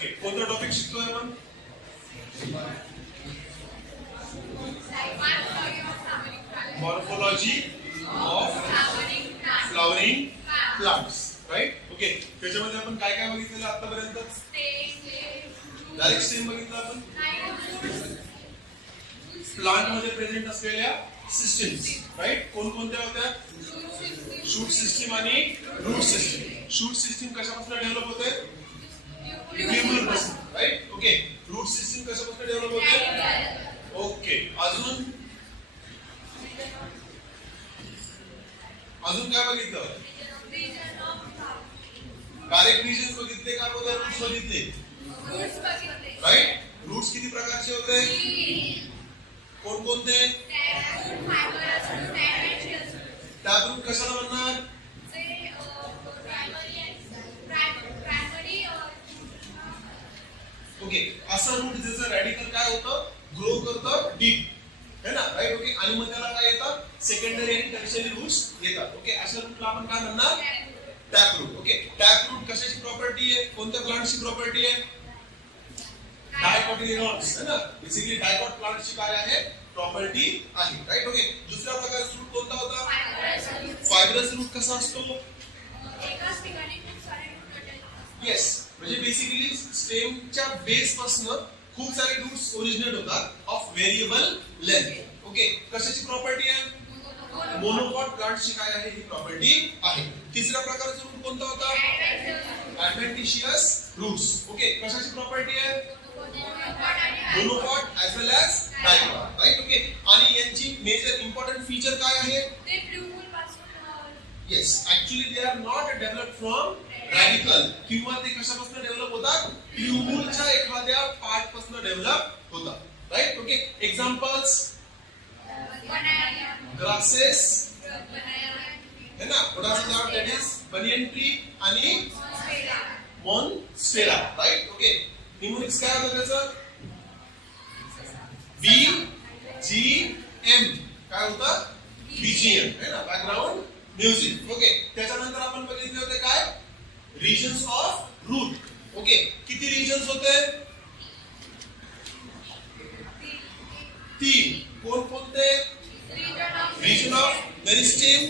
Okay, कोणता topic शिकतोय आपण? Morphology of flowering plants, right? Okay, त्याच्यामध्ये आपण काय काय बघितलेलं आतापर्यंत? डायरेक्ट स्टेम बघितलं आपण, प्लांट मध्ये प्रेझेंट असलेल्या सिस्टीम्स, राईट? कोणकोणत्या होत्या? शूट सिस्टीम आणि रूट सिस्टीम. शूट सिस्टीम कशापासून डेव्हलप होते? ट्यूब्यूल पासून, राईट? ओके, रूट सिस्टीम कशापासून डेव्हलप होते? ओके, अजून काय बघितलं? डायरेक्ट रीजन्स बघितले का अगोदर रूट्स बघितले? राईट? रूट्स किती प्रकारचे होते? कोणकोणते? टॅप रूट कशाला म्हणणार? ओके, असं रूट ज्याचं रॅडिकल काय होतं? ग्रो करतं डीप, है ना? राईट? ओके, आणि मग त्याला काय येतात? सेकंडरी आणि टर्शियरी रूट्स येतात. ओके, अशा रूटला आपण काय म्हणणार? Tap root. Okay, tap root कशाची प्रॉपर्टी आहे? कोणत्या प्लांटची प्रॉपर्टी आहे? डायकोटिलेडॉन्स, है ना? बेसिकली डायकॉट प्लांटची काय आहे? प्रॉपर्टी आहे, राईट? ओके, दुसरा प्रकारचा रूट कोणता होता? Fibrous root. कसा असतो? येस, म्हणजे बेसिकली स्टेमच्या बेस पासून खूप सारे रूट्स ओरिजिनेट होतात ऑफ व्हेरिएबल लेंथ. ओके, कशाची प्रॉपर्टी आहे? मोनोकॉट प्लांटची काय आहे? ही प्रॉपर्टी आहे. तिसरा प्रकारचा रूट कोणता होता? ऍडव्हेंटिशियस रूट्स. ओके, कशाची प्रॉपर्टी आहे? मोनोकॉट एज वेल एज डायकॉट, राईट? ओके, आणि यांची मेजर इम्पॉर्टंट फीचर काय आहे? Yes, actually they are not developed from radical, किंवा ते कशापासून डेव्हलप होतात? ट्यूब्यूलच्या एखाद्या पार्ट पासून डेव्हलप होतात, राईट? Okay, examples? ग्रासेस, है ना? पोटासियम झाड, दॅट इज बनियन ट्री आणि मोन्स्टेरा, राईट? ओके, निमोनिक्स काय होतं त्याचं? BGM. काय होतं? BGM, है ना? Background music. ओके, त्याच्यानंतर आपण बघितले होते काय? Regions of root. ओके, किती रिजन्स होते? 3. कोणकोणते? Region of meristem,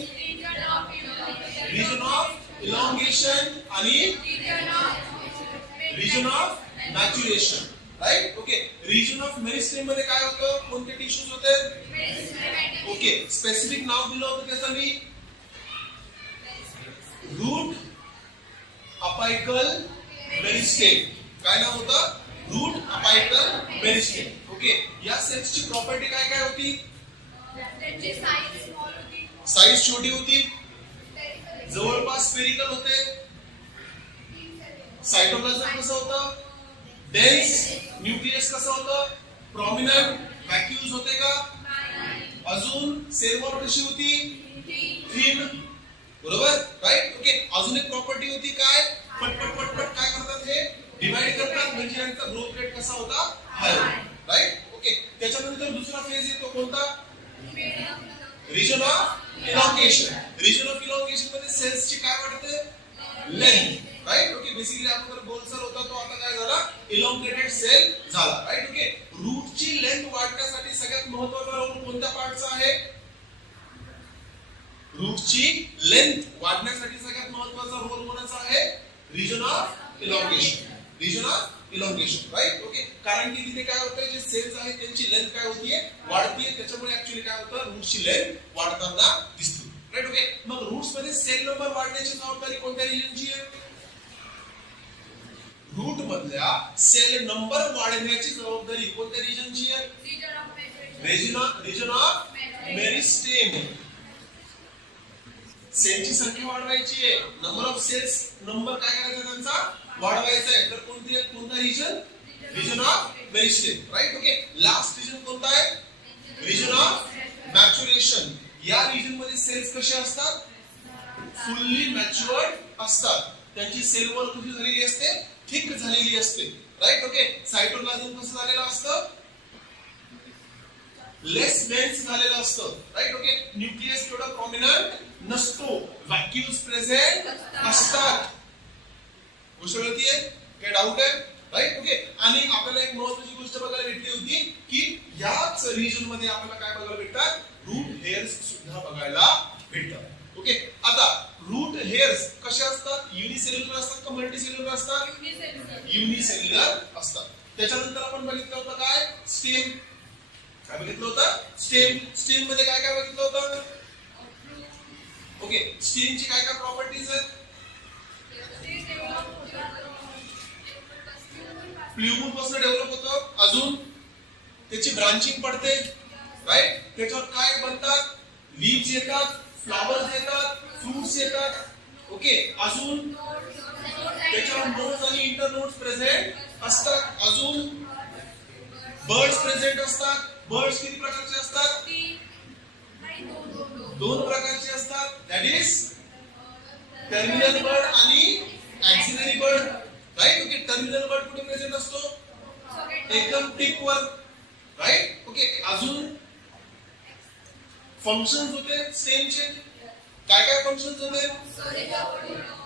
region of elongation आणि region of maturation, right? Okay, region of meristem मध्ये काय होतं? कोणते टिश्यूज होते? ओके, स्पेसिफिक नाव दिलं होतं त्याचं मी, रूट अपायकल मेरिस्टेम. काय नाव होतं? Route apical meristem. ओके, या सेल्सची प्रॉपर्टी काय काय होती? साईज छोटी होती, जवळपास स्फेरिकल होते, सायटोप्लाझम कसं होतं? डेन्स, न्यूक्लियस कसं होतं? प्रॉमिनंट, व्हॅक्यूल्स होते का? अजून सेल वॉल कशी होती? थिन, बरोबर, राईट? ओके, अजून एक प्रॉपर्टी होती काय? पटपट पटपट काय करतात? हे डिवाइड करतात, म्हणजे यांचा ग्रोथ रेट कसा होता? हाय, राईट? ओके, त्याच्यानंतर दुसरा फेज येतो कोणता? Region of elongation. Region of elongation मध्ये सेल्सची काय वाढते? Length, right? ओके, बेसिकली अगोदर गोलसर होता तो आता काय झाला? इलॉंगेटेड सेल झाला, राईट? ओके, रूटची लेंथ वाढण्यासाठी सगळ्यात महत्त्वाचा रोल कोणत्या पार्टचा आहे? रूटची लेंथ वाढण्यासाठी सगळ्यात महत्त्वाचा रोल कोणाचा आहे? Region of elongation. Region of elongation, right? Okay, कारण की तिथे काय होतं? जे सेल्स आहेत त्यांची लेंथ काय होतीये? वाढतीये, त्याच्यामुळे ऍक्च्युअली काय होतं? रूटची लेंथ वाढताना दिसते, राईट? ओके, मग रूट्स मध्ये सेल नंबर वाढण्याची जबाबदारी कोणत्या रिजनची आहे? रूट मधल्या सेल नंबर वाढवण्याची जबाबदारी कोणत्या रिजनची आहे? Region of meristem. सेलची संख्या वाढवायची आहे, नंबर ऑफ सेल्स, नंबर काय करायचा त्यांचा? वाढवायचा आहे. तर कोणता region? Region of meristem, right? Okay, last region कोणता आहे? Region of maturation. या रिजन मध्ये सेल्स कसे असतात? फुल्ली मॅच्युअर्ड असतात, त्यांची सेल वॉल कशी झालेली असते? थिक झालेली असते, राईट? ओके, सायटोप्लाझम कसं झालेलं असतं? लेस डेन्स झालेलं असतं, राईट? ओके, न्यूक्लियस थोडा प्रॉमिनंट नसतो, व्हॅक्यूल्स प्रेझेंट असतात. गोष्ट कळतीये? काय डाऊट आहे? राईट. ओके. आणि आपल्याला एक महत्त्वाची गोष्ट बघायला भेटली होती की याच रिजन मध्ये आपल्याला काय बघायला भेटतात, रूट हेअर्स सुद्धा बघायला भेटतात. ओके. आता रूट हेअर्स कसे असतात, युनिसेल्युलर असतात का मल्टीसेल्युलर असतात, युनिसेल्युलर असतात. त्याच्यानंतर आपण बघितलं होतं काय, स्टेम. काय बघितलं होतं, स्टेम. स्टेम मध्ये काय काय बघितलं होतं. ओके. स्टेमची काय काय प्रॉपर्टीज आहेत, फ्ल्युमन पासून डेव्हलप होतं, अजून त्याची ब्रांचिंग पडते, राईट. त्याच्यावर काय बनतात, लीव्स येतात, फ्लावर्स येतात, फ्रुट्स येतात. ओके. अजून त्याच्यावर नोड्स आणि इंटरनोड्स प्रेझेंट असतात. अजून बर्ड्स प्रेझेंट असतात. बर्ड्स किती प्रकारचे असतात, 2 प्रकारचे असतात. दॅट इज टर्मिनल बर्ड आणि axillary bud, right. Okay. Terminal bud कुठे प्रेझेंट असतो, एकदम टिप वर, राईट. ओके. अजून फंक्शन्स होते स्टेमचे. काय काय फंक्शन्स होते,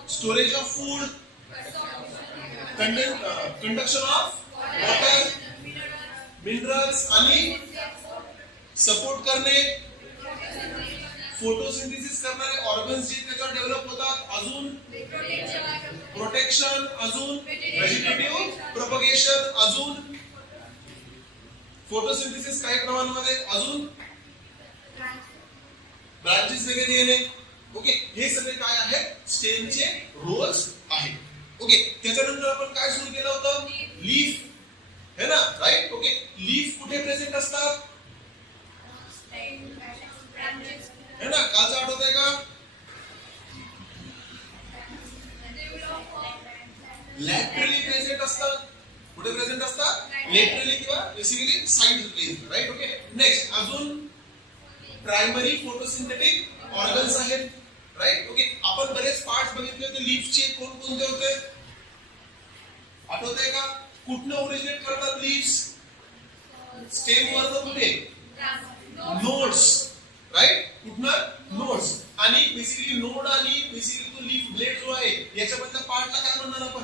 storage of food, conduction of water, minerals आणि सपोर्ट करणे, फोटोसिंथेसिस करणारे ऑर्गन्स जे त्याच्यावर डेव्हलप होतात. अजून प्रोटेक्शन, अजून व्हेजिटेटिव्ह प्रोपगेशन, अजून फोटोसिंथेसिस काही प्रमाणामध्ये, अजून ब्रांचेस वगैरे येणे. ओके. हे सगळे काय आहेत, स्टेमचे रोल्स आहेत. ओके. त्याच्यानंतर आपण काय सुरू केलं होतं, लीफ, है ना, राईट. ओके. लीफ कुठे प्रेझेंट असतात, है ना, कालचं आठवतंय का, लॅटरली प्रेझेंट असतात. कुठे प्रेझेंट असतात, लॅटरली किंवा basically side based, right. Okay. Next अजून प्रायमरी फोटोसिंथेटिक ऑर्गन्स आहेत, राईट. ओके. आपण बरेच पार्ट्स बघितले होते लीफचे, कोणकोणते होते आठवतंय का, कुठनं ओरिजिनेट करतात लीव्स, स्टेम वर, कुठे, नोड्स, राईट. कुठनं, नोड्स. आणि बेसिकली नोड आणि बेसिकली तो लीफ ब्लेड जो आहे याच्याबद्दल पार्टला काय म्हणणार आपण,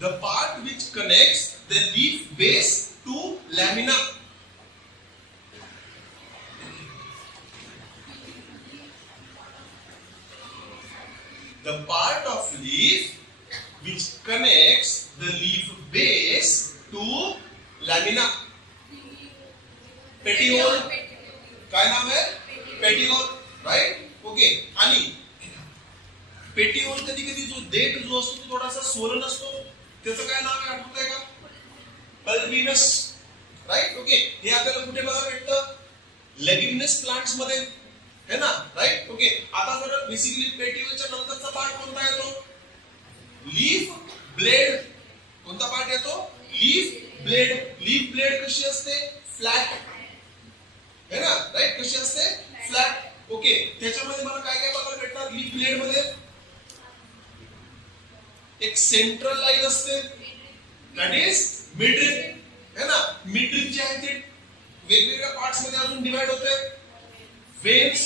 the part which connects the leaf base to lamina. The part of leaf which connects the leaf base to lamina. Petiole. काय नाम है, पेटियोल, राइट. ओके. आणि पेटियोल कधी कधी जो देठ जो असतो तो थोडासा स्वोलन असतो, त्याचं काय नाव आहे आठवतंय का, पल्विनस, राइट. ओके. हे आपल्याला कुठे बघायला भेटतं, लेग्युमिनस प्लांट्स मध्ये, है ना, राइट. ओके. आता जर बेसिकली पेटियोलच्या नंतरचा पार्ट कोणता येतो, लीफ ब्लेड. कोणता पार्ट येतो, लीफ ब्लेड. लीफ ब्लेड कशी असते, फ्लॅट, है ना, राइट. कशी असते, फ्लॅट. ओके. त्याच्यामध्ये मला काय काय बघायला भेटणार, लीफ ब्लेड मध्ये एक सेंट्रल लाईन असते, दॅट इज मिडरिप, है ना. मिडरिप जे आहे ते वेगवेगळ्या पार्ट्स मध्ये अजून डिवाइड होते. वेन्स,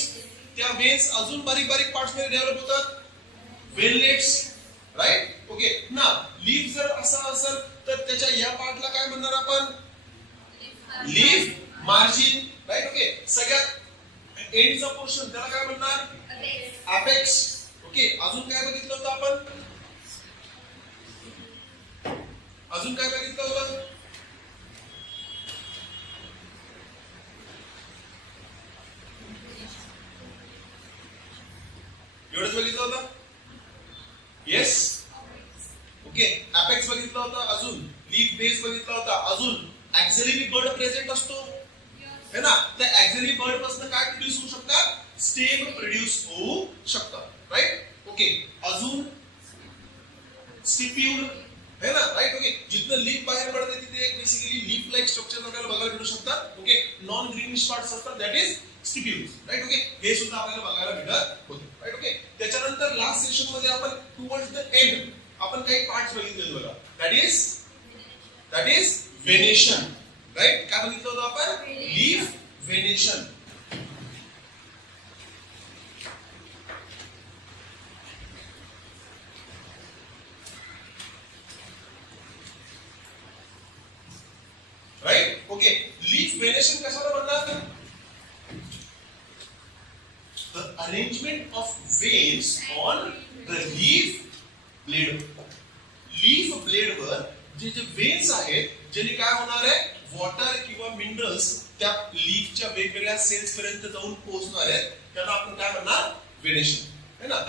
त्या वेन्स अजून बारीक बारीक पार्ट्स मध्ये डेव्हलप होतात, वेनलेट्स, राइट. ओके. ना लीफ जर असा असेल तर त्याच्या या पार्टला काय म्हणणार आपण, लीफ मार्जिन, राइट. ओके. सगळ्यात एंडचा पोर्शन त्याला काय म्हणणार, अपेक्स. ओके. अजून काय बघितलं होतं आपण, अजून काय बघितलं होतं, एवढंच बघितलं होतं, येस. ओके. अपेक्स बघितलं होतं, अजून लीफ बेस बघितला होता, अजून ऍक्झिलरी बर्ड प्रेझेंट असतो, है ना. त्या ऍक्झिलरी बर्ड पासून काय प्रोड्यूस होऊ शकतात, स्टेम प्रोड्यूस होऊ शकतात, राइट. ओके. अजून स्टिप्यूल, है ना, राइट. ओके. जिथं लीफ बाहेर पडते तिथे एक बेसिकली लीफ लाईक स्ट्रक्चर आपल्याला बघायला भेटू शकतात. ओके. नॉन ग्रीनिश पार्ट्स असतात, that is stipules, right. Okay. हे सुद्धा आपल्याला बघायला भेटत होते, राइट. ओके. त्याच्यानंतर लास्ट सेशन मध्ये आपण टुवर्ड्स द एंड आपण काही पार्ट्स बघितले बघा, दॅट इज वेनेशन, राइट. काय बघितलं होतं आपण, लीफ वेनेशन. लीफ वेनेशन कशाला म्हणतात? The arrangement of veins on the leaf blade. Leaf blade वर जे जे वेन्स आहेत, ज्याने काय होणार आहे, वॉटर किंवा मिनरल्स त्या लीफच्या वेगवेगळ्या सेल्स पर्यंत जाऊन पोहोचणार आहेत, त्याला आपण काय म्हणणार, वेनेशन, है ना.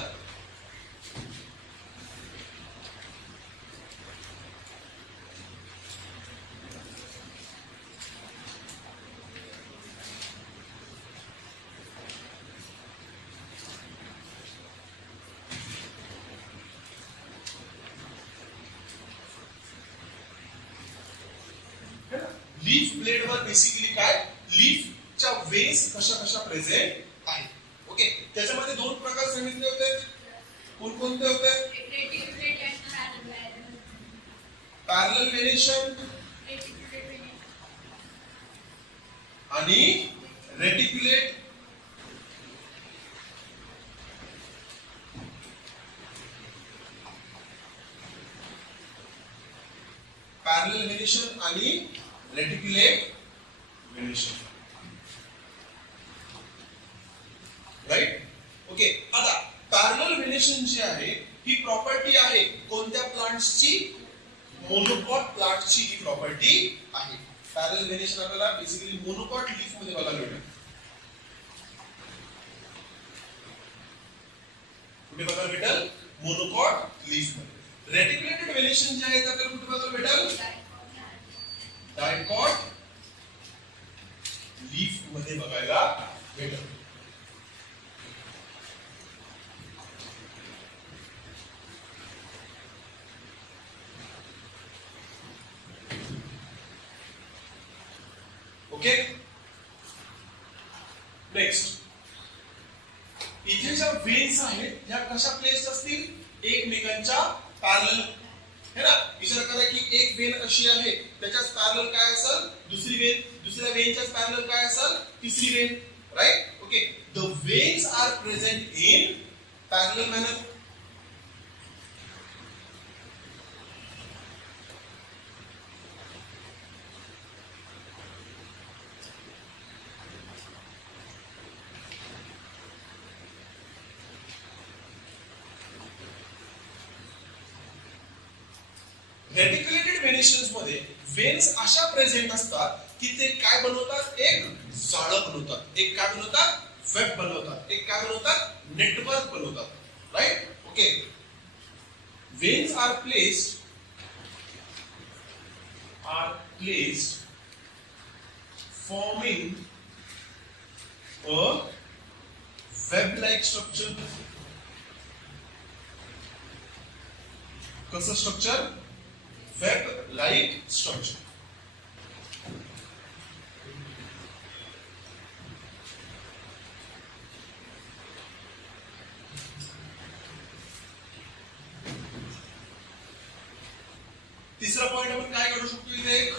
लीफ ब्लेड वर बेसिकली काय, लीफच्या वेन्स कशा कशा प्रेझेंट आहेत. ओके, त्याच्यामध्ये दोन प्रकार सांगितले होते. कोणकोणते होते? पॅरलल वेनेशन आणि रेटिक्युलेट पॅरलल वेनेशन आणि रेटिक्युलेट वेनेशन, राईट. ओके, आता पॅरलल वेनेशन जी आहे ही प्रॉपर्टी आहे कोणत्या प्लांट्सची, मोनोकॉट प्लांटची ही प्रॉपर्टी आहे. पॅरलल वेनेशन आपल्याला बेसिकली मोनोकॉट लीफ मध्ये बघायला मिळतं. कुठे बघायला भेटेल? मोनोकॉट लीफ मध्ये. रेटिक्युलेटेड वेनेशन जे आहे ते आपल्याला कुठे बघायला भेटेल? डायकॉट लीफ मध्ये बघायला भेटेल. Okay, next. इथे ज्या वेन्स आहेत ह्या कशा प्लेस असतील, एकमेकांच्या पॅरलल, है ना. विचार करा की एक वेन अशी आहे, त्याच्याच पॅरलल काय असेल, दुसरी वेन, दुसऱ्या वेनच्याच पॅरलल काय असेल, तिसरी vein, right. Okay, the veins are present in parallel manner. Reticulated venations मध्ये वेन्स अशा प्रेझेंट असतात की ते काय बनवतात, एक जाळं बनवतात, एक काय बनवतात, वेब बनवतात, एक काय बनवतात, नेटवर्क बनवतात, right. Okay, veins are placed forming a web-like structure. कसं स्ट्रक्चर, web-like structure. तिसरा पॉइंट आपण काय काढू शकतो, इथे एक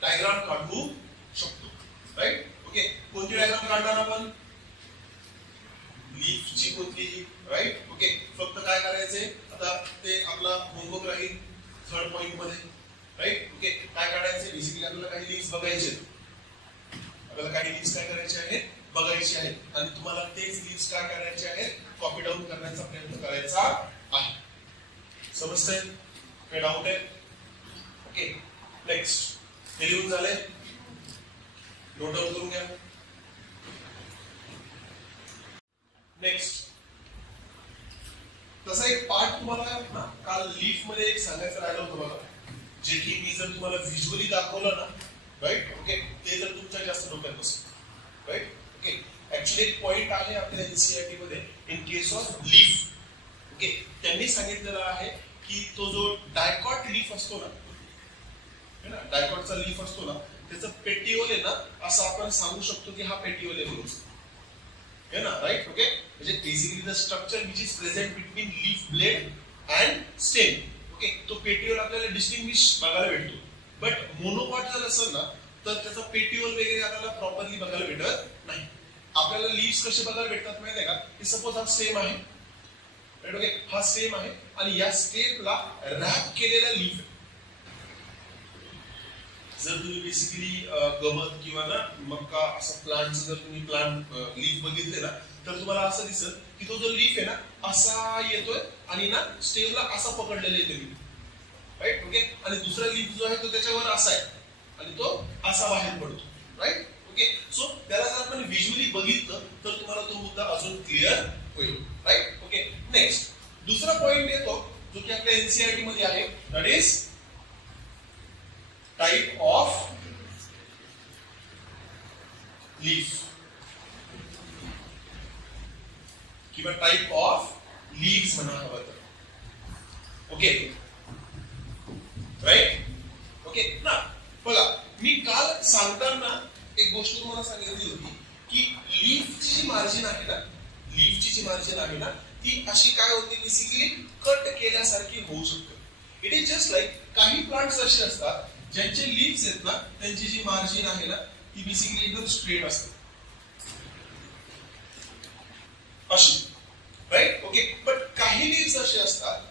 डायग्राम काढू शकतो, राईट. ओके, कोणती डायग्राम काढणार आपण, लीफची कोणती, राईट. ओके, फक्त काय करायचंय आता, ते आपला होमवर्क राहील थर्ड पॉइंट मध्ये, राईट. ओके, काय काढायचंय, बेसिकली आपल्याला काही लीव्स बघायचे, आपल्याला काही लीव्स काय करायचे आहेत, बघायचे आहेत, आणि तुम्हाला तेच लीव्स काय करायचे आहेत, कॉपी डाऊन करण्याचा प्रयत्न करायचा आहे. समजतंय? काय डाऊट आहे? Okay, next. हे लिहून झाले, नोट डाऊन करून घ्या. नेक्स्ट, तसा एक पार्ट तुम्हाला ना काल लीफ मध्ये एक सांगायचं राहिलं होतं बघा, जे की मी जर तुम्हाला व्हिज्युअली दाखवलं ना, राईट. ओके, ते तर तुमच्या जास्त डोक्यात बसतं, राईट. ओके, ऍक्च्युअली एक पॉइंट आहे आपल्या एनसीईआरटी मध्ये in case of leaf. Okay, त्यांनी सांगितलेलं आहे की तो जो डायकॉट लीफ असतो ना, है ना, डायकॉटचा लीफ असतो ना, त्याचं पेटिओल आहे ना, असं आपण सांगू शकतो की हा पेटिओल आहे म्हणून, है ना, राईट. ओके, म्हणजे basically the structure which is present between leaf blade and stem. Okay, तो पेटिओल आपल्याला डिस्टिंग्विश बघायला भेटतो. बट मोनोकॉट जर असेल ना, तर त्याचा पेटिओल वगैरे आपल्याला प्रॉपरली बघायला भेटत नाही. आपल्याला लीव्स कसे बघायला भेटतात माहिती आहे का, की सपोज हा स्टेम आहे, राईट. ओके, हा स्टेम आहे आणि या स्टेमला रॅप केलेला लीफ आहे. जर तुम्ही बेसिकली गवत किंवा ना मक्का असा प्लांटचं जर तुम्ही प्लांट लीफ बघितले ना तर तुम्हाला असं दिसत की तो जो लीफ आहे ना असा येतोय आणि ना स्टेमला असा पकडलेला येतो लीफ, राईट. ओके. आणि दुसरा लीफ जो आहे तो त्याच्यावर असा आहे आणि तो असा बाहेर पडतो, राईट. ओके. सो त्याला जर आपण व्हिज्युअली बघितलं तर तुम्हाला तो मुद्दा अजून क्लिअर होईल, राईट. ओके. नेक्स्ट दुसरा पॉइंट येतो जो की आपल्या एनसीईआरटी मध्ये आहे, that is type of leaf किंवा टाइप ऑफ लीव्स म्हणा हवं तर. Okay, right. ओके ना. बघा मी काल सांगताना एक गोष्ट तुम्हाला सांगितली होती की लीफची जी मार्जिन आहे ना, लीफची जी मार्जिन आहे ना ती अशी काय होते, बेसिकली कट केल्यासारखी होऊ शकते. इट इज जस्ट लाईक काही प्लांट्स असे असतात ज्यांचे लीव्स आहेत ना त्यांची जी मार्जिन आहे ना ती बेसिकली एकदम स्ट्रेट असते अशी, राईट. ओके. बट काही लीव्स असे असतात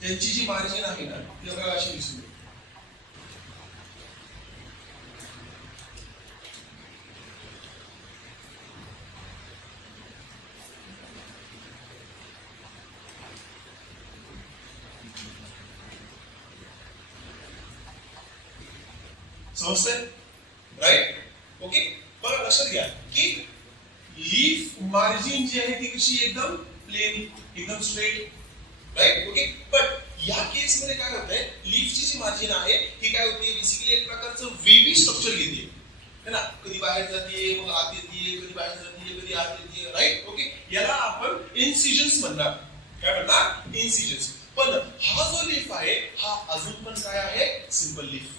त्यांची जी मार्जिन आहे ना ती आपल्याला अशी दिसून येते. समजतंय, राईट. ओके. बघा लक्षात घ्या की लीफ मार्जिन जी आहे ती कशी एकदम प्लेन, एकदम स्ट्रेट, राईट. ओके. पण या केस मध्ये काय होतंय, लीफची जी मार्जिन आहे ही काय होते, बेसिकली एक प्रकारचं वेव्ही स्ट्रक्चर घेते है ना. कधी बाहेर जाते मग आत येते, कधी बाहेर जाते कधी आत येते, राईट. ओके. याला आपण इन्सिजन्स म्हणणार. काय म्हणणार, इन्सिजन्स. पण हा जो लीफ आहे हा अजून पण काय आहे, सिंपल लीफ.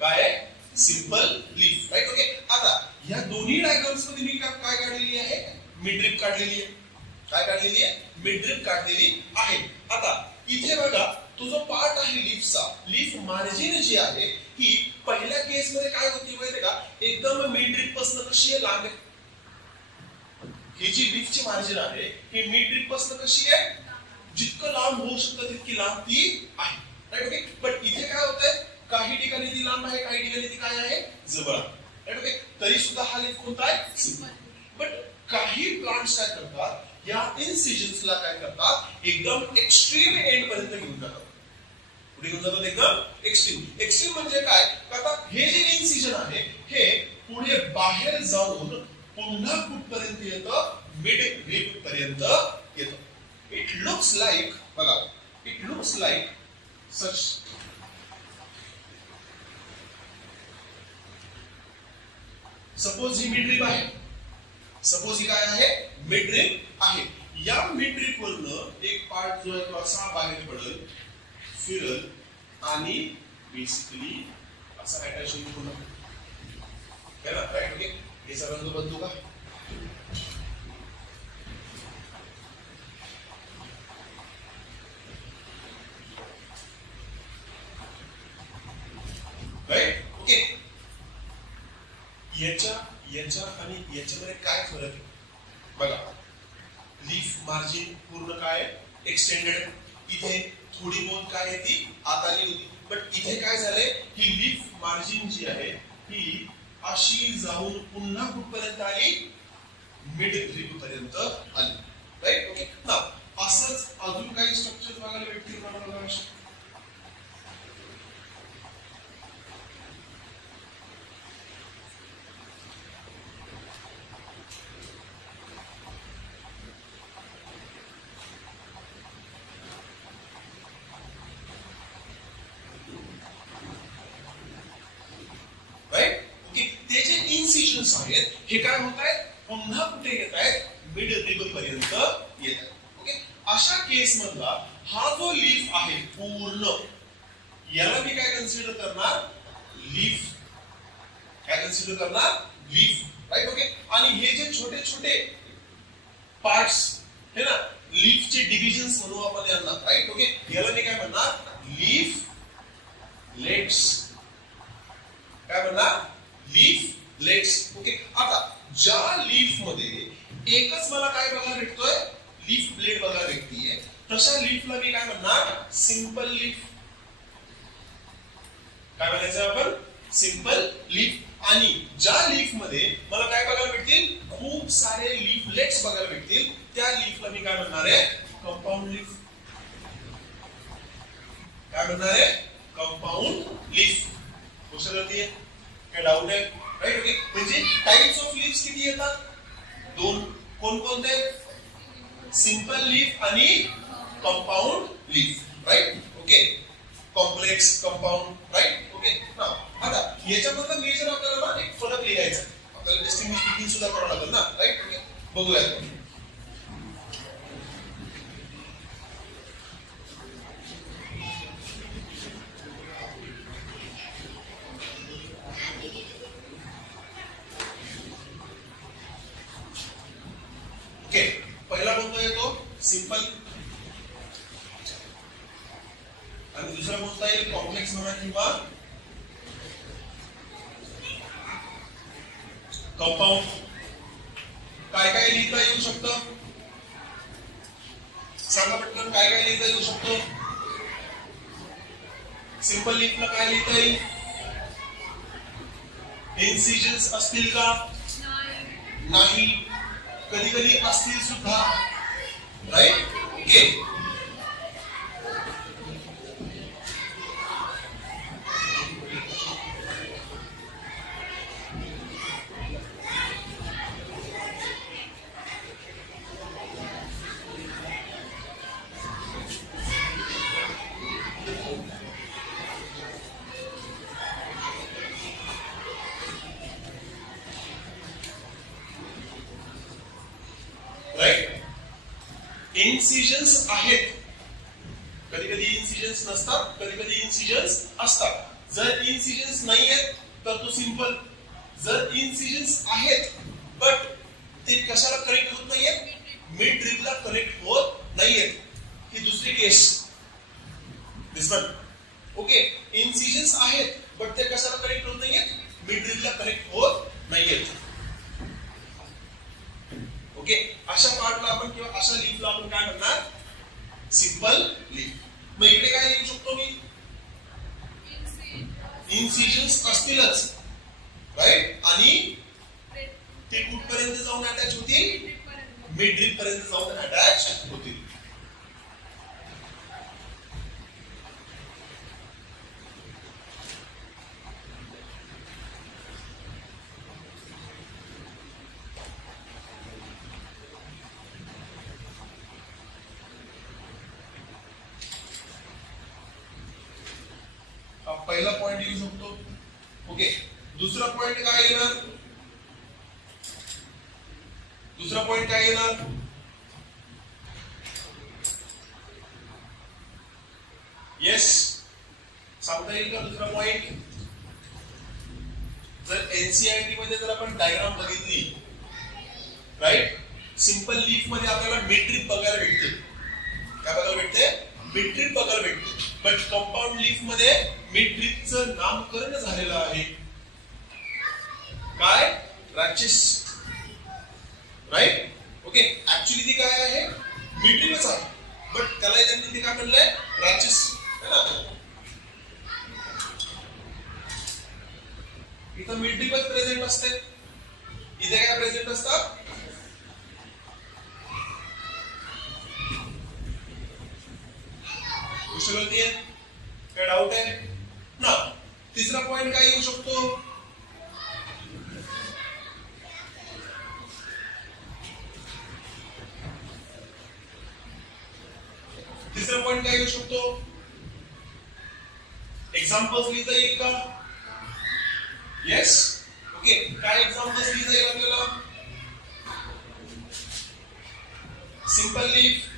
काय आहे, सिंपल लीफ, राईट. ओके. आता या दोन्ही डायग्राम्स मध्ये मी काय काढलेली आहे, मिडरिप काढलेली आहे. काय काढलेली आहे, मिडरिप काढलेली आहे. आता इथे बघा तो जो पार्ट आहे लीफचा, लीफ मार्जिन जी आहे ही पहिल्या केस मध्ये काय होती माहितीये का, एकदम मिडरिप पासून कशी आहे, लांब आहे. ही जी लीफची मार्जिन आहे ही मिडरिप पासून कशी आहे, जितकं लांब होऊ शकतं तितकी लांब ती आहे, राईट. ओके. बट इथे काय होतंय, काही ठिकाणी ती लांब आहे, काही ठिकाणी ती काय आहे, जवळ आहे, ओके. तरी सुद्धा हा लीफ कोणता आहे, सिंपल. बट काही प्लांट्स काय करतात, या इन्सिजन्सला काय करतात, एकदम एक्स्ट्रीम एंड पर्यंत घेऊन जातात. कुठे घेऊन जातात, एकदम एक्स्ट्रीम. एक्स्ट्रीम म्हणजे काय, आता हे जे इन्सिजन आहे हे पुढे बाहेर जाऊन पुन्हा कुठपर्यंत येतं, मिड रिप पर्यंत येतं. इट लुक्स लाईक, बघा it looks like such. Suppose he midrib आहे, सपोज ही काय आहे, मिडरिप आहे. या मिडरिप वरनं एक पार्ट जो आहे तो असा बाहेर पडेल, फिरल आणि बेसिकली असा अटॅच होईल पुन्हा, है ना, राईट. ओके. याचा रंग बदलू का, राईट. ओके. याच्या आणि याच्यामध्ये काय फरक आहे बघा. लीफ मार्जिन पूर्ण काय एक्सटेंडेड, इथे थोडी बहुत काय आहे ती आत आली होती. बट इथे काय झालंय, ही लीफ मार्जिन जी आहे ही अशी जाऊन पुन्हा कुठपर्यंत आली, मिड रिप पर्यंत आली, राईट. ओके. नाव असंच अजून काही स्ट्रक्चर बघायला भेटतील का, आहेत हे काय होत आहेत, पुन्हा कुठे येत आहेत, मिड रिप पर्यंत येत आहेत. ओके. अशा केस मधला हा जो लीफ आहे पूर्ण, याला मी काय कन्सिडर करणार, लीफ. काय कन्सिडर करणार, लीफ, राईट. ओके. आणि हे जे छोटे छोटे पार्ट्स है ना, लीफचे डिव्हिजन्स म्हणू आपण यांना, राईट. ओके. याला मी काय म्हणणार, लीफ लेट्स. काय म्हणणार, लीफ लेट्स. ओके. आता ज्या लीफ मध्ये एकच मला काय बघायला भेटतोय, लीफ ब्लेड बघायला भेटतीये, तशा लीफला मी काय म्हणणार, सिंपल लीफ. काय म्हणायचं आपण सिंपल लीफ. आणि ज्या लीफ मध्ये मला काय बघायला भेटतील खूप सारे लीफलेट्स बघायला भेटतील त्या लीफला मी काय म्हणणार आहे कंपाऊंड लीफ. काय म्हणणार आहे कंपाऊंड लीफ. गोष्ट कळतीये काय डाऊट आहे राईट. ओके म्हणजे टाइप्स ऑफ लीव्स किती येतात दोन. कोणकोणते सिंपल लीफ आणि compound leaf right. Okay complex compound right. Okay आता याच्यामधलं मेजर आपल्याला ना एक फरक लिहायचा आपल्याला डिस्टिंग्विश बिटवीन सुद्धा करावं लागेल ना राईट. ओके बघूया ओके. पहिला कोणता येतो सिंपल आणि दुसरा कोणता येईल कॉम्प्लेक्स म्हणा किंवा कंपाऊंड. काय काय लिहिता येऊ शकतं सांगा पटकन काय काय लिहिता येऊ शकतं. सिंपल लीफला काय लिहिता येईल इन्सिजन्स असतील का नाही कधी कधी असतील सुद्धा राईट. ओके इन्सिजन्स आहेत कधी कधी इन्सिजन्स नसतात कधी कधी इन्सिजन्स असतात. जर इन्सिजन्स नाही आहेत तर तो सिंपल. जर इन्सिजन्स आहेत बट ते कशाला कनेक्ट होत नाहीयेत मिड ड्रिपला कनेक्ट होत नाहीयेत ही दुसरी केस. दिस वन. ओके इन्सिजन्स आहेत बट ते कशाला कनेक्ट होत नाहीयेत मिड ड्रिपला कनेक्ट होत नाहीयेत. ओके अशा पार्टला आपण किंवा अशा लीफला आपण काय म्हणणार सिंपल लीफ. मग इकडे काय लिहू शकतो मी इन्सिजन्स असतीलच राईट आणि ते कुठपर्यंत जाऊन अटॅच होतील मिड ड्रिप पर्यंत जाऊन अटॅच होतील. पहिला पॉइंट येऊ शकतो. ओके दुसरा पॉइंट काय येणार दुसरा पॉइंट काय येणार येस सांगता येईल का दुसरा पॉइंट. जर एनसीईआरटी मध्ये जर आपण डायग्राम बघितली राईट सिंपल लीफ मध्ये आपल्याला मिड ड्रिप बघायला भेटते. काय बघायला भेटते मिड ड्रिप बघायला भेटते. बट कंपाऊंड लीफ मध्ये मिड ड्रिपचं नामकरण झालेलं आहे काय रॅचेस राईट. ओके ऍक्च्युअली ती काय आहे मिड ड्रिपच आहे बट त्याला त्यांनी ते काय म्हणलंय रॅचेस है ना. इथं मिड ड्रिपच प्रेझेंट असते इथे काय प्रेझेंट असतात कुशलती आहे काय डाऊट आहे ना. तिसरा पॉइंट काय येऊ शकतो तिसरा पॉइंट काय येऊ शकतो एक्झाम्पल्स लिहिता येईल का येस. ओके काय एक्झाम्पल्स लिहिता येईल आपल्याला सिंपल लीफ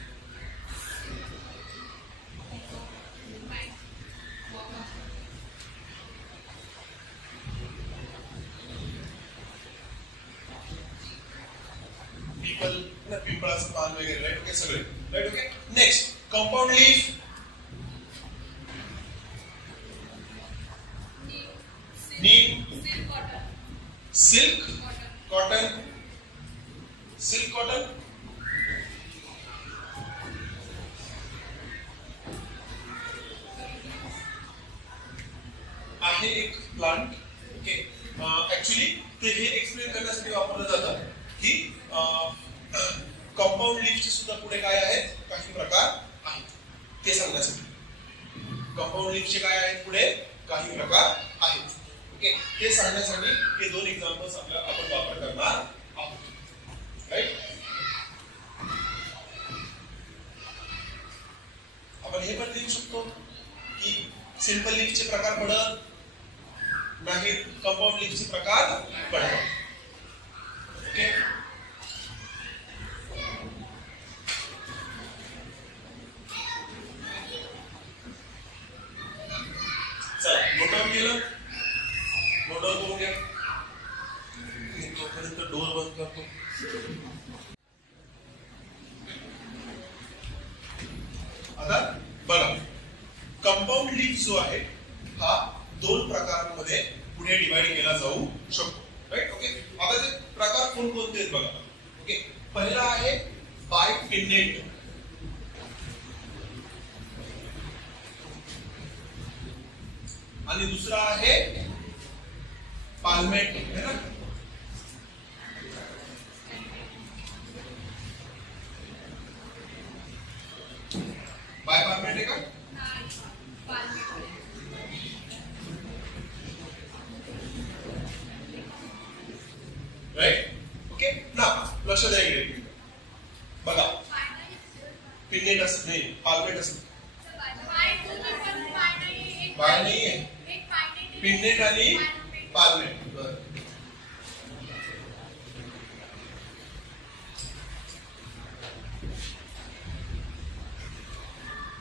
पिंपळाचं पान वगैरे राईट. ओके सगळे right. Okay next compound leaf neem silk cotton silk cotton आहे एक प्लांट. ओके, ऍक्च्युली ते हे एक्सप्लेन करण्यासाठी वापरलं जातं की कंपाऊंड लीफचे सुद्धा पुढे काय आहेत, काही प्रकार आहेत ते सांगण्यासाठी. कंपाऊंड लीफचे काय आहेत पुढे, काही प्रकार आहेत. ओके, हे सांगण्यासाठी हे दोन एक्झाम्पल्स आपण वापर करणार आहोत. राईट, आपण हे पण लिहू शकतो की सिंपल लीफचे प्रकार पडत नाहीत, कंपाऊंड लीफचे प्रकार पडतात. ओके, चला नोट डाऊन केलं, नोट डाऊन करून घ्या. तोपर्यंत डोर बंद करतो. आता बघा, कंपाऊंड लीफ जो आहे हा दोन प्रकारांमध्ये पुढे डिवाइड केला जाऊ शकतो. Right, okay. आता ते प्रकार कोणकोणते आहेत बघा. ओके, पहिला आहे बायपिन्नेट. आणि दुसरा आहे पाल्मेट, है ना. बाय पाल्मेट आहे का? राईट, ओके ना. लक्ष द्या इकडे बघा, पिन्नेट असत नाही, पाल्मेट असत. बाय नाही आहे, पिन्नेट आणि पाल्मेट. बरं,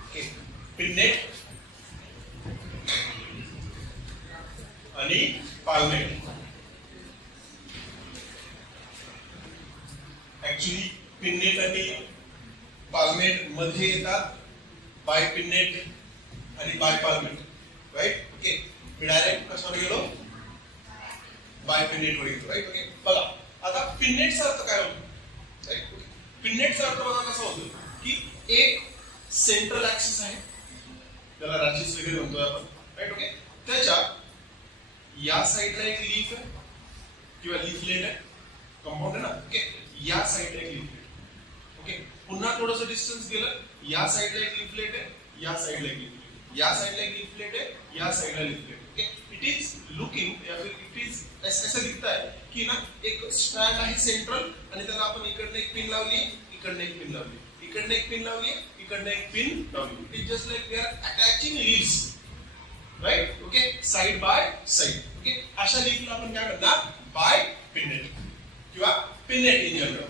ओके. पिन्नेट आणि पाल्मेट. ऍक्च्युली पिन्नेट आणि पाल्मेट मध्ये येतात बायपिन्नेट आणि बायपाल्मेट. Right, okay. मी डायरेक्ट कशावर गेलो, बायपिन्नेट वर गेलो. Right, okay. बघा आता पिन्नेटचा अर्थ काय होतो. Right, okay. पिन्नेटचा अर्थ बघा कसा होतो की एक सेंट्रल ऍक्सिस आहे, त्याला रॅचिस वगैरे म्हणतोय आपण. Right, okay. त्याच्या या साईडला एक लीफ आहे किंवा लीफलेट आहे, कंपाऊंड आहे ना. ओके, या साईडला एक लीफलेट. ओके, पुन्हा थोडंसं डिस्टन्स गेलं, या साईडला एक लीफलेट आहे, या साईडला एक लीफलेट, या साईडला एक लीफलेट आहे, या साईडला leaflet. Okay, it is looking या फिर इट इज असं दिसत आहे की ना एक स्ट्रँड आहे सेंट्रल, आणि त्याला आपण इकडनं एक पिन लावली, इकडनं एक पिन लावली, इकडनं एक पिन लावली, इकडनं एक पिन लावली. It is just like we are attaching leaves. Right, okay, side by side. Okay, अशा लीफला आपण काय म्हणणार, बाय पिन्नेट किंवा पिन्नेट इन जनरल.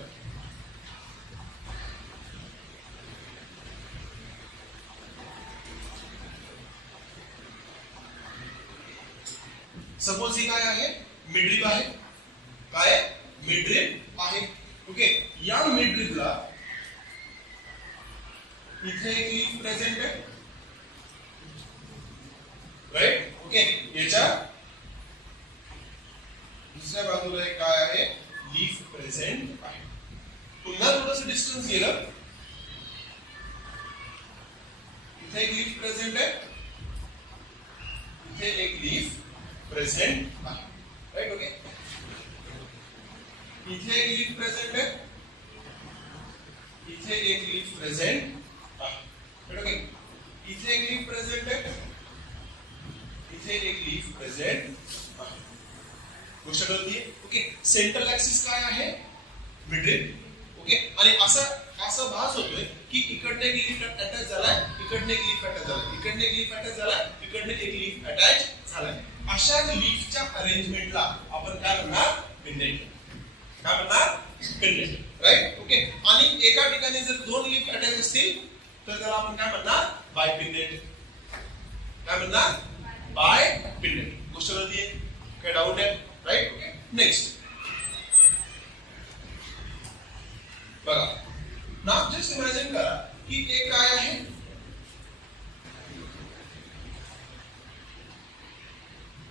सपोज ही काय आहे, मिडरिप आहे. काय मिडरिप आहे. ओके, या मिडरिपला इथे एक लीफ प्रेझेंट आहे. Right, okay. याच्या दुसऱ्या बाजूला एक काय आहे, लीफ प्रेझेंट आहे. पुन्हा थोडंसं डिस्टन्स गेलं, इथे एक लीफ प्रेझेंट आहे, इथे एक लीफ प्रेझेंट आहे. Right, okay. इथे एक लीफ प्रेझेंट आहे, इथे एक लीफ प्रेझेंट आहे. Right, okay. इथे एक लीफ प्रेझेंट आहे, इथे एक लीफ प्रेझेंट आहे. गोष्ट कळतीये. ओके, सेंट्रल ऍक्सिस काय आहे, मिडरिप. ओके, आणि असं भास होतोय की इकडनं एक लीफ अटॅच झालाय, इकडनं एक लीफ अटॅच झालाय, इकडनं एक लीफ अटॅच झालाय, इकडनं एक लीफ अटॅच झालाय. अशा लीफच्या अरेंजमेंटला आपण काय म्हणणार, पिन्नेट. काय म्हणणार, पिन्नेट. Right, okay. आणि एका ठिकाणी जर दोन लीफ अटॅच असतील तर त्याला आपण काय म्हणणार, बाय पिन्नेट. काय म्हणणार, बाय पिन्नेट. गोष्ट कळतीये, काय डाऊट आहे. Right, okay. नेक्स्ट बघा, नाव जस्ट इमॅजिन करा की एक काय आहे,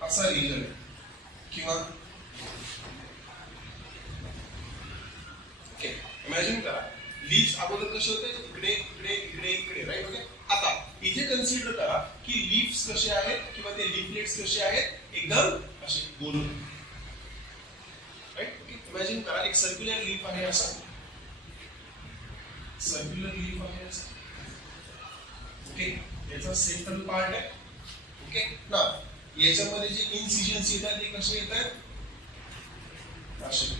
असा रिजन आहे किंवा ओके, इमॅजिन करा लीव्स अगोदर कसे होते, इकडे इकडे इकडे इकडे. Right, okay. आता इथे कन्सिडर करा की लीव्स कसे आहेत किंवा ते लीफलेट्स कसे आहेत, एकदम असे गोल. राईट. इमॅजिन करा एक सर्क्युलर लीफ आहे, असं सर्क्युलर लीफ आहे असं. ओके, याचा सेंट्रल पार्ट आहे. ओके ना, याच्यामध्ये जे इन्सिजन्स येतात ते कसे येतात, असे.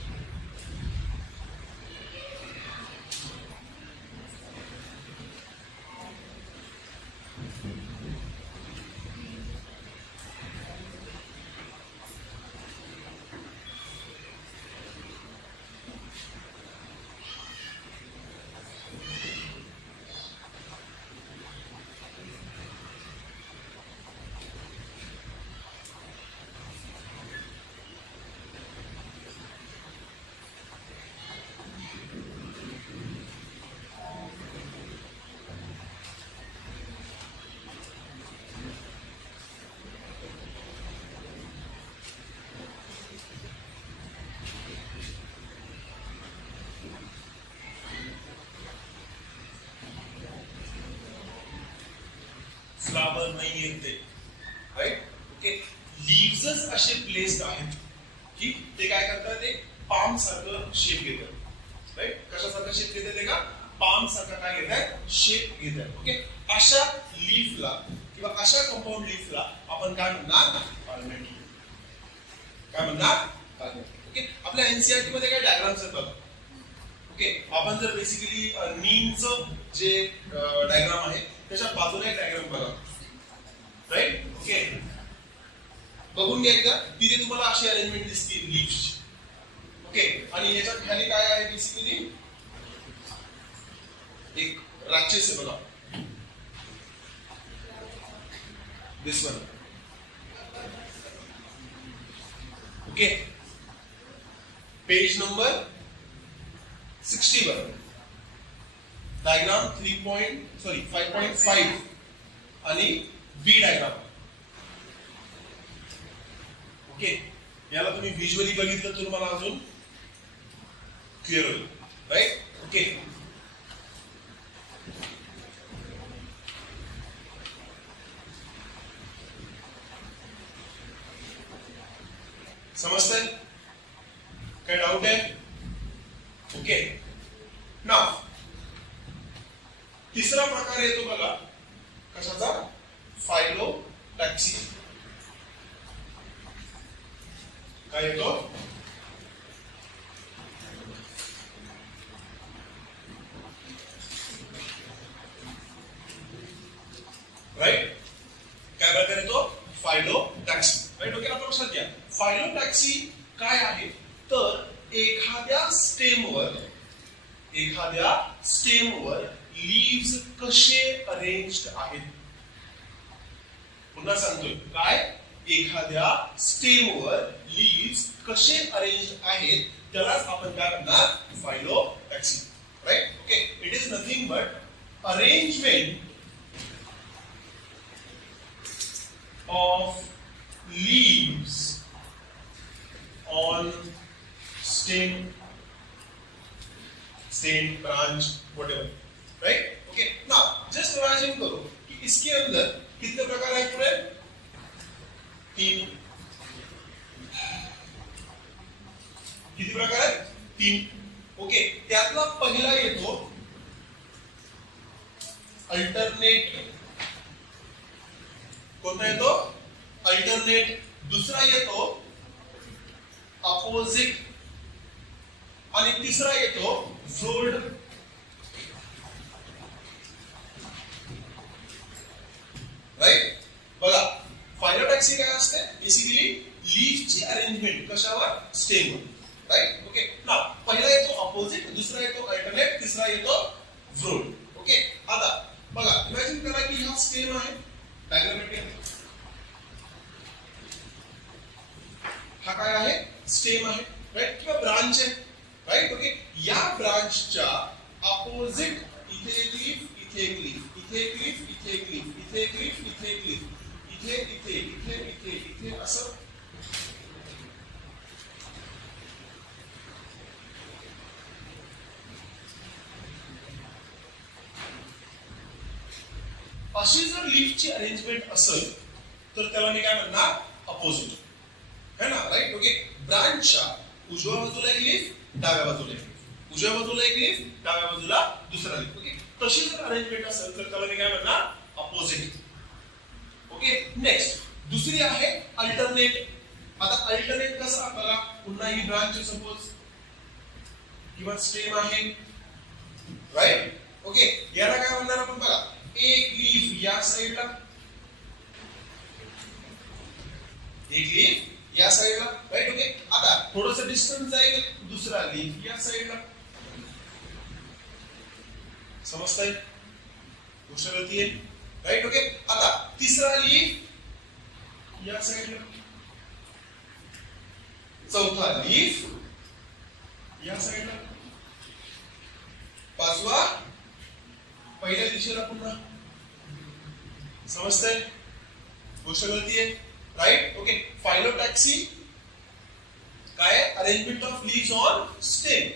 फ्लावर नाही येते. राईट. ओके, लीव्हज असे प्लेस्ड आहेत की ते काय करतात, ते पाम सारखं शेप घेतात. राईट. कशासारखं शेप घेतात ते, का पाम सारखा काय घेतात, शेप घेतात. ओके, अशा लीफला किंवा अशा कंपाऊंड लीफला आपण काय म्हणणार, पाल्मेट. काय म्हणणार, पाल्मेट. ओके, आपल्या एनसीईआरटी मध्ये काय डायग्राम्स आहेत बघा. ओके, आपण जर बेसिकली नीमचं जे डायग्राम आहे त्याच्या बाजूला एक डायग्राम बघा. राईट. ओके, बघून घ्या एकदा. तिथे तुम्हाला अशी अरेंजमेंट दिसते लीव्हची. ओके, आणि याच्या खाली काय आहे, बेसिकली एक राचेस आहे बघा, this one. Okay, page number 61, diagram 5.5 आणि बी डायग्राम. ओके, याला तुम्ही व्हिज्युअली बघितलं तर तुम्हाला अजून क्लिअर होईल. राईट. ओके, समजतंय, काय डाऊट आहे? ओके, नाव तिसरा प्रकार येतो बघा, कशाचा, फायलोटॅक्सी. काय येतो, राईट. काय प्रकार येतो, फायलोटॅक्सी. राईट. ओके, आपण लक्षात घ्या, फायलोटॅक्सी काय आहे, तर एखाद्या स्टेमवर लीव्स कसे अरेंज्ड आहेत. पुन्हा सांगतोय, काय, एखाद्या स्टेमवर लीव्स कसे अरेंज आहेत त्यालाच आपण काय म्हणणार, phyllotaxy. Right. Okay, it is nothing but arrangement of leaves on stem, branch, whatever. Right? Okay. Now, just imagine करो कि इसके अंदर कितने प्रकार है पूरे, 3. कितने प्रकार है, 3. ओके, त्यातला पहिला येतो अल्टरनेट. कोणता येतो, अल्टरनेट. दुसरा येतो अपोजिट आणि तिसरा येतो फ्लोर्ड. राईट. बघा, फायलोटॅक्सी काय असते, बेसिकली लीव्हची अरेंजमेंट कशावर, स्टेमवर. राईट. ओके, नाव पहिला येतो अपोजिट, दुसरा येतो अल्टरनेट, तिसरा येतो फ्लोर्ड. ओके, आता बघा, इमॅजिन करा की हा स्टेम आहे, डायग्रामेटिक. हा काय आहे, स्टेम आहे. राईट, किंवा ब्रांच आहे. राईट. ओके, या ब्रांचच्या अपोजिट इथे एक लीफ, इथे एक लीफ, इथे एक लीफ, इथे एक लीफ, इथे एक लीफ, इथे एक लीफ, इथे इथे इथे इथे इथे असं. अशी जर लीफची अरेंजमेंट असेल तर त्याला मी काय म्हणणार अपोजिट है ना राईट ओके ब्रांचच्या उजव्या बाजूला एक लीफ डाव्या बाजूला एक लीफ उजव्या बाजूला एक लीफ डाव्या बाजूला दुसरा लीफ ओके तशी जर अरेंजमेंट असेल तर त्याला मी काय म्हणणार अपोजिट ओके नेक्स्ट दुसरी आहे अल्टरनेट आता अल्टरनेट कसं आपल्याला पुन्हा ही ब्रांच सपोज किंवा स्टेम आहे राईट ओके याला काय म्हणणार आपण बघा एक लीफ या साइडला एक लीफ या साइडला राईट ओके आता थोडंसं डिस्टन्स जाईल दुसरा लीफ या साइडला समजतंय गोष्ट कळतीये राईट ओके आता तिसरा लीफ या साइडला चौथा लीफ या साइडला पाचवा पहिल्या दिशेला पुन्हा समजतंय गोष्ट कळतीये राईट ओके फायलोटॅक्सी काय arrangement of leaves on stem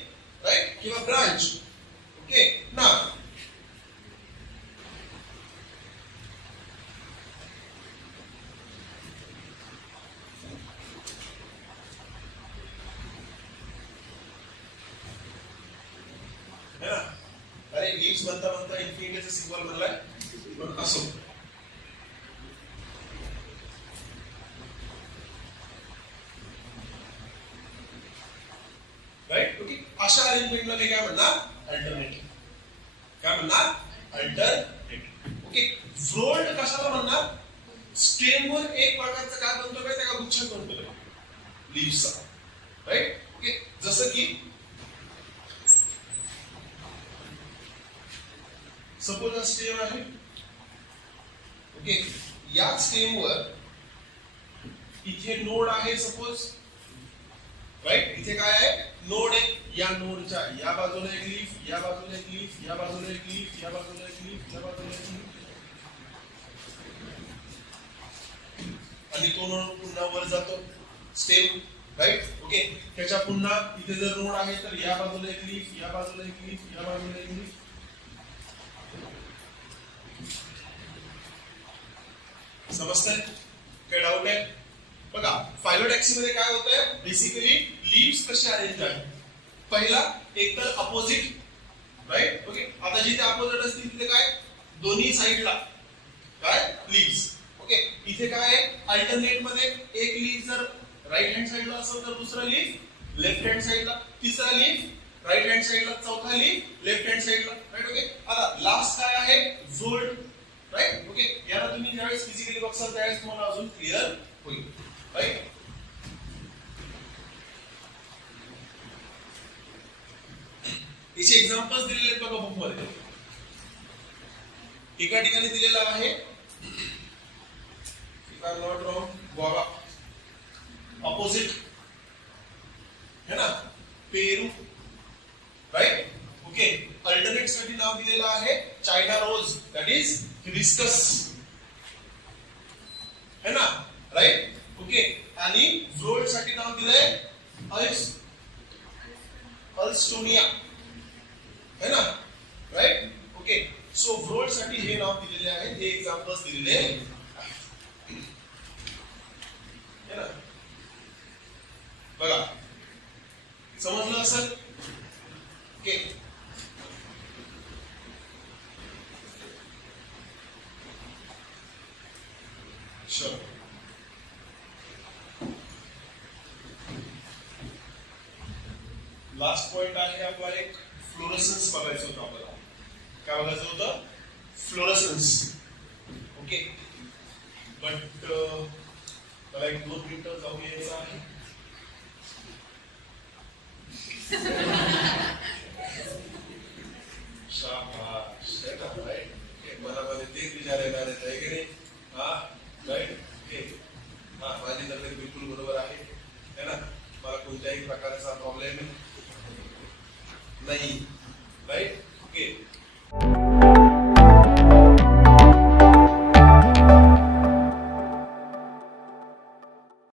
right किंवा ब्रांच ओके ना अरे लीव्स बनता बनता इन्फिनिटीचा सिंबल बनलाय पण असो राईट ओके अशा अरेंजमेंटला मी काय म्हणणार अल्टरनेटिव्ह काय म्हणणार अल्टरनेटिव्ह ओके फ्लोल्ड कशाला म्हणणार स्टेमवर एक प्रकारचा काय बनतो काय त्या गुच्छात बनतो लीव्सचा राईट ओके जसं की सपोज हा स्टेम आहे ओके या स्टेमवर इथे नोड आहे सपोज राईट इथे काय आहे नोड आहे या नोडच्या या बाजूला एक लीफ या बाजूला एक लीफ या बाजूला एक लीफ या बाजूला एक लीफ या बाजूला एक लीफ आणि तो नोड पुन्हा वर जातो स्टेम राईट ओके त्याच्या पुन्हा इथे जर नोड आहे तर या बाजूला एक लीफ या बाजूला एक लीफ या बाजूला एक लीफ समजतंय काय डाऊट आहे बघा फायलोटॅक्सी मध्ये काय होतंय बेसिकली लीव्स कसे अरेंज आहेत पहिला एकतर अपोजिट राईट ओके आता जिथे अपोजिट असतील तिथे काय दोन्ही साइडला काय लीव्स ओके इथे काय आहे अल्टरनेट मध्ये एक लीफ जर राईट हँड साइडला असेल तर दुसरा लीफ लेफ्ट हँड साइडला तिसरा लीफ राईट हँड साइडला चौथा लीफ लेफ्ट हँड साइडला राईट ओके आता लास्ट काय आहे झोल्ड राईट ओके याला तुम्ही ज्यावेळेस फिजिकली बघसाल त्यावेळेस तुम्हाला अजून क्लिअर होईल राईट याचे एक्झाम्पल्स दिलेले आहेत बघा बुक मध्ये एका ठिकाणी दिलेला आहे if I am not wrong Goa opposite है ना पेरू राईट ओके अल्टरनेट साठी नाव दिलेलं आहे China rose that is hibiscus है ना राईट ओके आणि फ्लोल्ड साठी नाव दिलंय अल्स्टोनिया है ना राईट ओके सो फ्लोल्ड साठी हे नाव दिलेले आहे हे एक्झाम्पल्स दिलेले है ना बघा समजलं असेल ओके Sure. लास्ट पॉइंट आहे आपला एक फ्लोरेसन्स बघायचं होतं आपल्याला काय बघायचं होतं फ्लोरेसन्स ओके बट मला एक 2 मिनिटं जाऊ यायचं आहे शाबाश राईट मला मध्ये तेच विचार येणार आहे की नाही हा राईट ओके हा माझी तब्येत बिलकुल बरोबर आहे ना मला कोणत्याही प्रकारचा प्रॉब्लेम नाही